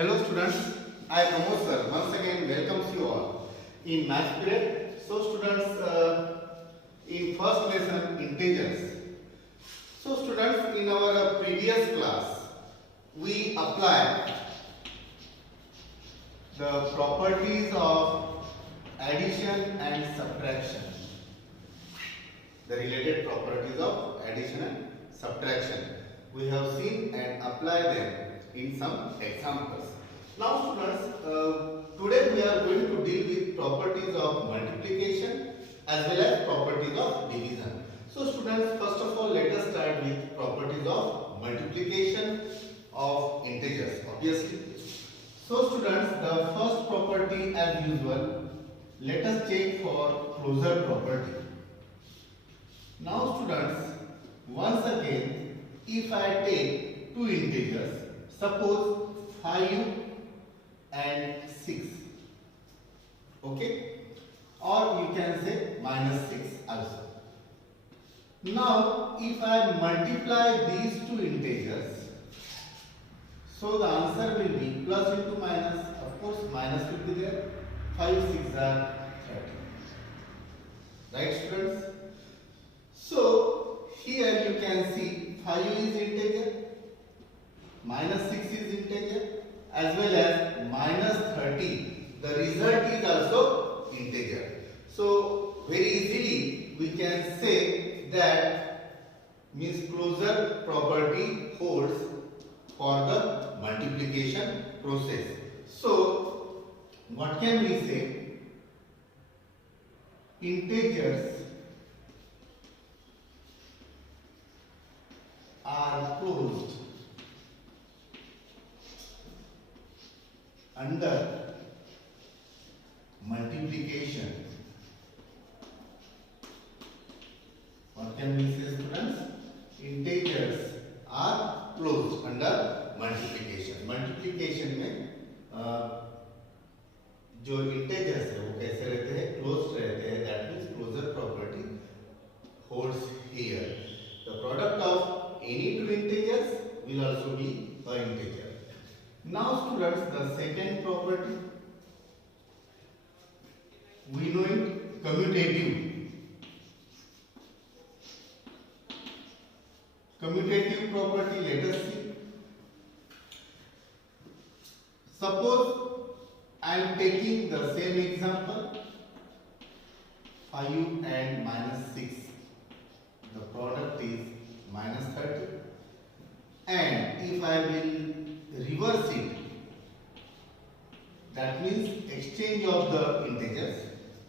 Hello students, I Pramod sir once again welcomes you all in math period. So students, in first lesson integers. So students, in our previous class we applied the properties of addition and subtraction. The related properties of addition and subtraction we have seen and applied them in some examples. Now students, today we are going to deal with properties of multiplication as well as properties of division. So students, first of all let us start with properties of multiplication of integers, obviously. So students, the first property as usual, let us check for closure property. Now students, once again, if I take two integers, suppose 5 and 6, okay, or you can say minus 6 also. Now if I multiply these two integers, so the answer will be plus into minus. Of course minus will be there. 5 6 are 30, right students? So here you can see 5 is integer, minus 6 is integer, as well as minus 30. The result is also integer. So very easily we can say that means closure property holds for the multiplication process. So what can we say? Integers are closed under multiplication. What can we say students? Integers are closed under multiplication. Multiplication में जो integers है वो कैसे रहते हैं? Closed रहते हैं. That means closure property holds here. The product of any two integers will also be an integer. Now students, the second property, we know it, commutative. Commutative property, let us see. Suppose I am taking the same example, 5 and minus 6. The product is minus 30. And if I will reverse it, that means exchange of the integers.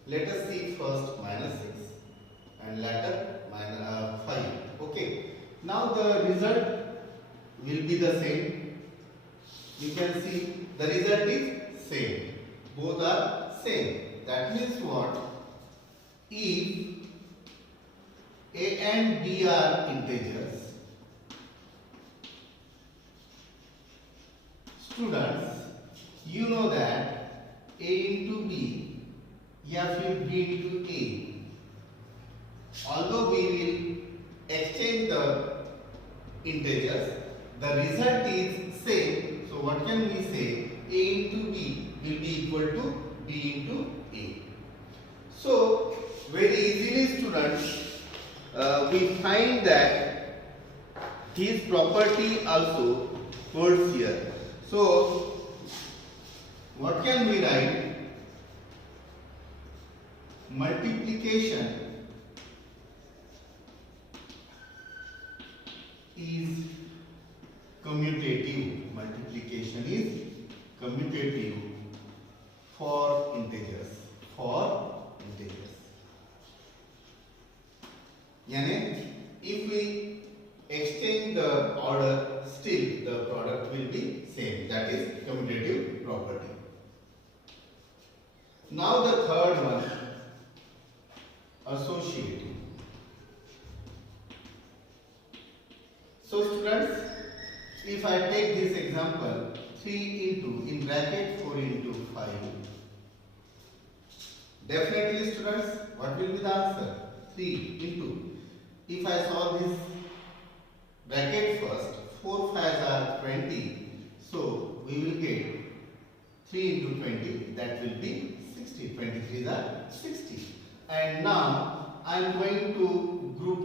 Let us see first minus 6 and later minus 5. Okay. Now the result will be the same. You can see the result is same. Both are same. That means what? If A and B are integers, students, you know that A into B, या फिर B into A. Although we will exchange the integers, the result is same. So what can we say? A into B will be equal to B into A. So very easily students, we find that his property also holds here. So what can we write? Multiplication is commutative. Multiplication is commutative for integers. For integers. यानी if we exchange the order, still the product will be same. That is commutative property. Now the third one, associative. So students, if I take this example, 3 into in bracket 4 into 5, definitely students, what will be the answer? 3 into. If I solve this bracket first, 4 5s are 20. So we will get 3 into 20, that will be 60. 23 are 60. And now I am going to group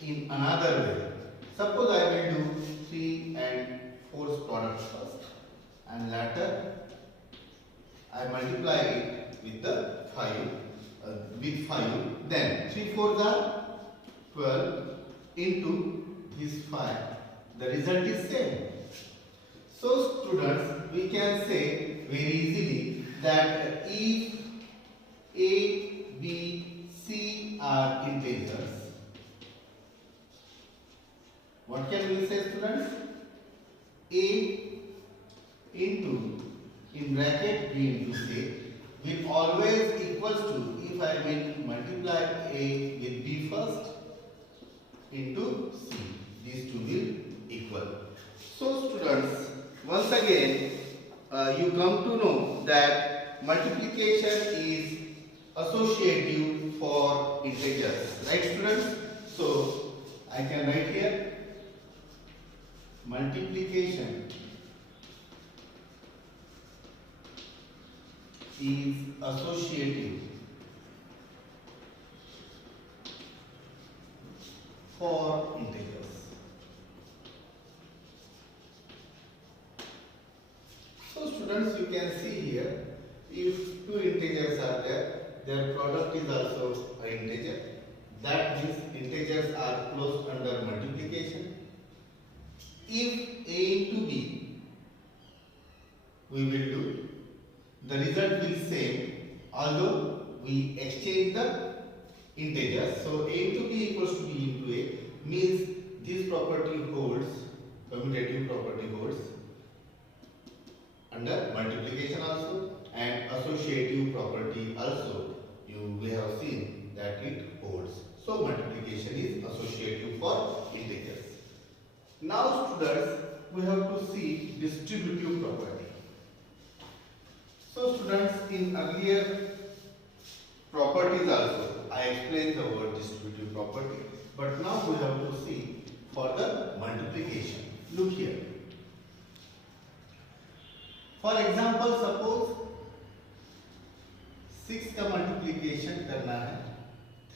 in another way. Suppose I will do 3 and 4's product first, and later I multiply it with the 5, then 3 4s are 12 into this 5. The result is same. So students, we can say very easily that if A, B, C are integers, what can we say students? A into, in bracket B into C, will always equals to, if I will multiply A with B first, into C. These two will equal. So students, once again you come to know that multiplication is associative for integers, right students? So I can write here multiplication is associative for integers. So students, you can see here, if two integers are there, their product is also an integer. That means integers are closed under multiplication. If A into B we will do, the result will same, although we exchange the integers. So A into B equals to B into A means this property holds, commutative property holds under multiplication also, and associative property also we have seen that it holds. So multiplication is associative for integers. Now students, we have to see distributive property. So students, in earlier properties also I explained the word distributive property, but now we have to see for the multiplication. Look here. For example, suppose 6 का multiplication करना है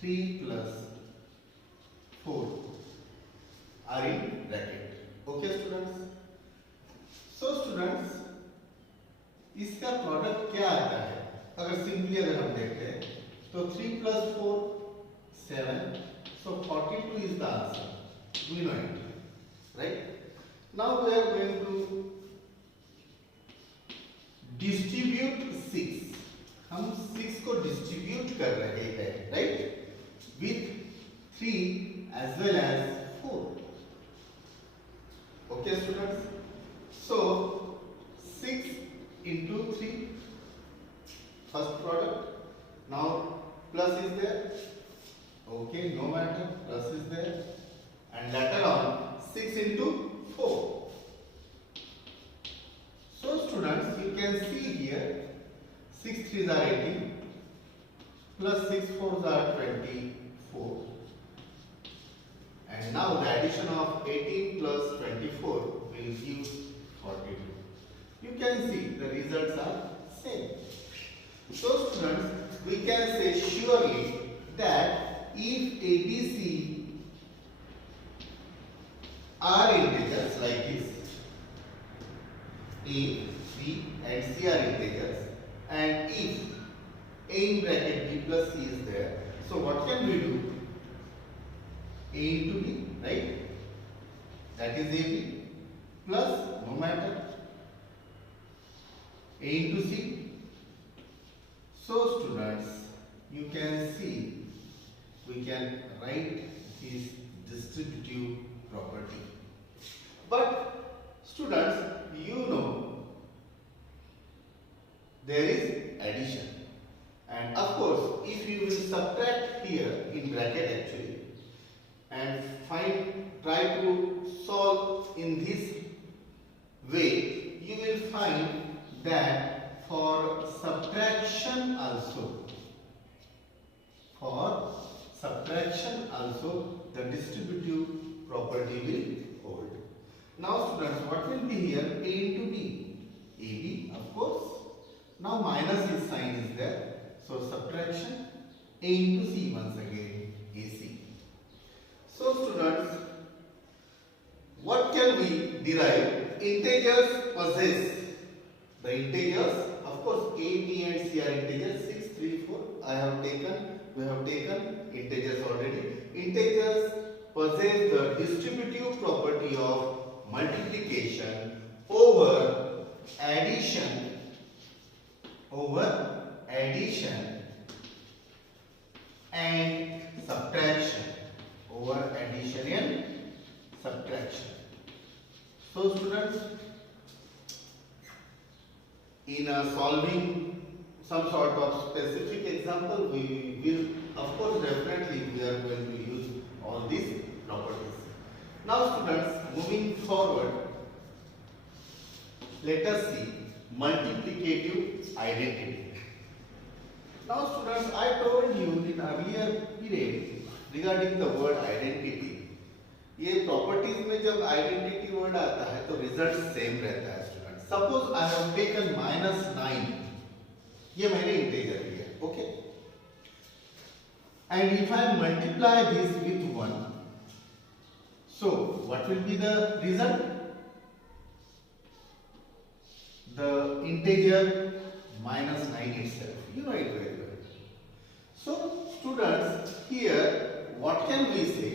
3 plus 4 are in bracket. Okay students? So students, इसका product क्या आता है? अगर simply अगर हम देखते हैं तो 3 plus 4 7, so 42 is the answer. We know it, right? Now we are going to distribute 6. हम 6 को डिस्ट्रीब्यूट कर रहे हैं, right, with 3 as well as 4. Okay students? So 6 into 3, first product. Now plus is there, okay, no matter, plus is there, and later on 6 into 4. So students, you can see here 6 3s are 18 plus 6 4s are 24, and now the addition of 18 plus 24 will give 42. You can see the results are same. So students, we can say surely that if ABC are integers like this, A, B and C are integers, and if A in bracket B plus C is there, so what can we do? A into B, right? That is AB plus, no matter, A into C. So students, you can see we can write this distributive property. But students, you know there is addition, and of course if you will subtract here in bracket actually and try to solve in this way, you will find that for subtraction also the distributive property will hold. Now students, what will be here? A into B. AB, of course. Now minus is sign is there. So subtraction A into C once again, AC. So students, what can we derive? Integers possess. The integers, of course, A, B and C are integers. 6, 3, 4. We have taken integers already. Integers possess the distributive property of multiplication over addition and subtraction. So students, in solving some sort of specific example, we will, of course, definitely we are going to use all these properties. Now students, moving forward, let us see multiplicative identity. Now students, I told you in earlier period regarding the word identity. ये properties में जब identity word आता है तो result same रहता है student. Suppose I have taken -9, ये मैंने इंटीजर लिया, okay, and if I multiply this with 1, so what will be the result? The integer -9 itself, you know it very well. So students, here what can we say?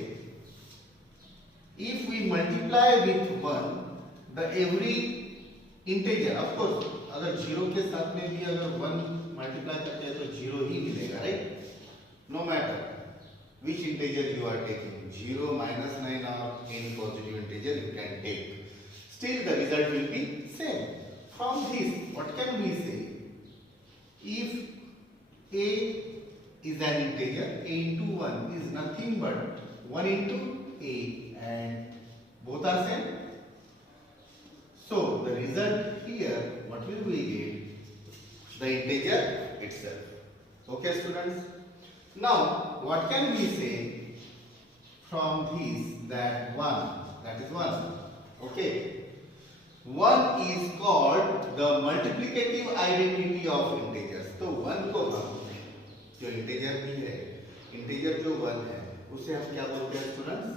If we multiply with 1, the every integer, of course, अगर 0 के साथ में भी अगर 1 multiply करते हैं तो 0 ही मिलेगा, right? No matter which integer you are taking, 0, -9 or any positive integer you can take, still the result will be same. From this, what can we say? If a is an integer, a into 1 is nothing but 1 into a, and both are same. So the result here, what will we get? The integer itself. Okay students. Now what can we say from this? That 1, that is 1. Okay. 1 is called the multiplicative identity of integers. तो 1 को हम जो integer भी है, integer जो 1 है, उसे हम क्या बोलते हैं स्टूडेंट्स?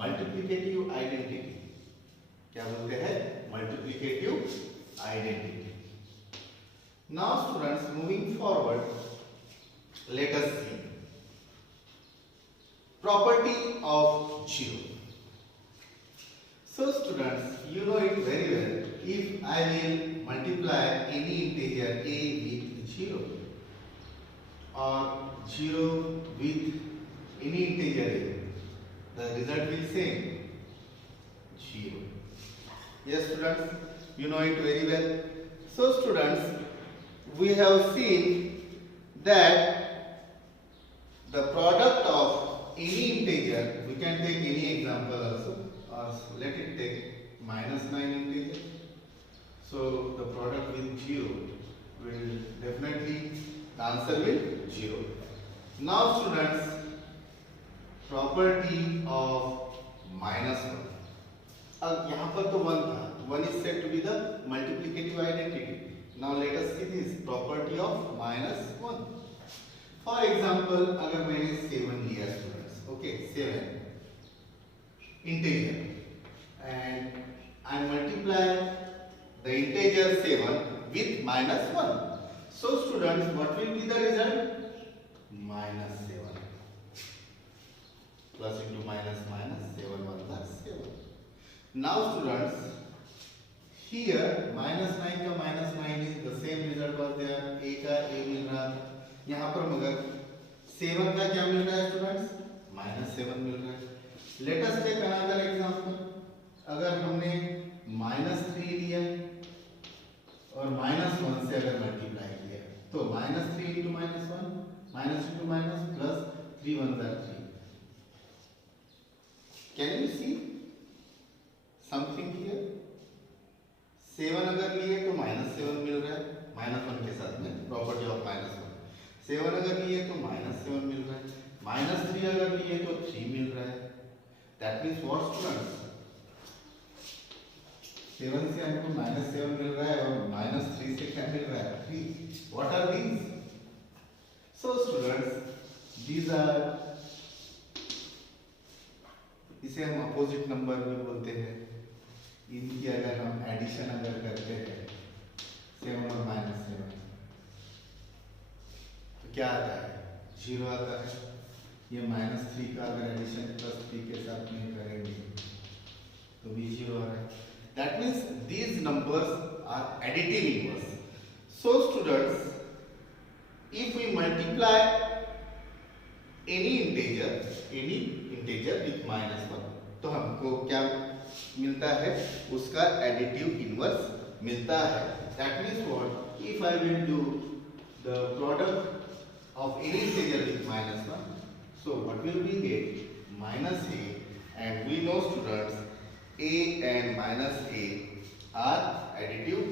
Multiplicative identity. क्या बोलते हैं? Multiplicative identity. Now students, moving forward, let us see property of 0. So students, you know it very well. If I will multiply any integer a with 0 or 0 with any integer a, the result will same 0. Yes students, you know it very well. So students, we have seen that the product of any integer, we can take any example also, or let it take -9 integer. So the product with 0 will definitely, the answer will 0. Now students, property of -1. अब यहाँ पर तो 1 था, 1 is said to be the multiplicative identity. Now let us see this property of -1. For example, अगर मैंने 7 लिया students, okay, 7 integer, and I multiply the integer 7 with -1. So students, what will be the result? -7. Plus into minus minus, 7 1 plus 7. Now students, here -9 का -9 is the same result was there. a का a मिल रहा था, यहाँ पर मगर 7 का क्या मिल रहा है स्टूडेंट्स? -7 मिल रहा है. Let us take another example. अगर हमने -3 लिया और -1 से अगर मल्टीप्लाई किया तो -3 into -1, minus into minus plus 3 1s are 3. Can you see something here? 7 अगर लिए तो -7 मिल रहा है, -1 के साथ में प्रॉपर्टी ऑफ -1. 7 अगर लिए तो -7 मिल रहा है, -3 अगर लिए तो 3 मिल रहा है. That means what students? 7 से हमको -7 मिल रहा है और -3 से क्या मिल रहा है 3. What are these? So students, these are, इसे हम अपोजिट नंबर भी बोलते हैं. इनकी अगर हम एडिशन अगर करते हैं 7 और -7 तो क्या आता है 0 आता है. ये -3 का अगर एडिशन +3 के साथ में करेंगे तो भी 0 आ रहा है. That means these numbers are additive inverse. So students, if we multiply any integer with -1 तो हमको क्या मिलता है उसका additive inverse मिलता है. That means what? If I will do the product of any integer with -1, so what will we get? -a, and we know students a and -a are additive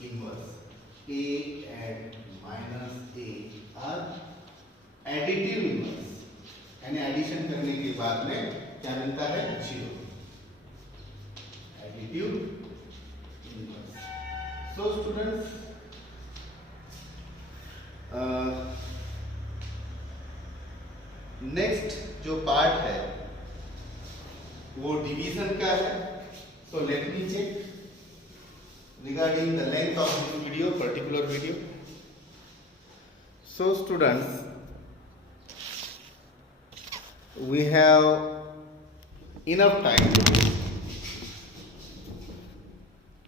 inverse. A and -a are additive inverse. यानी addition करने के बाद में क्या मिलता है 0. Additive inverse. So students, next जो part है वो डिवीजन का है. So let me check regarding the length of this video, particular video. So students, we have enough time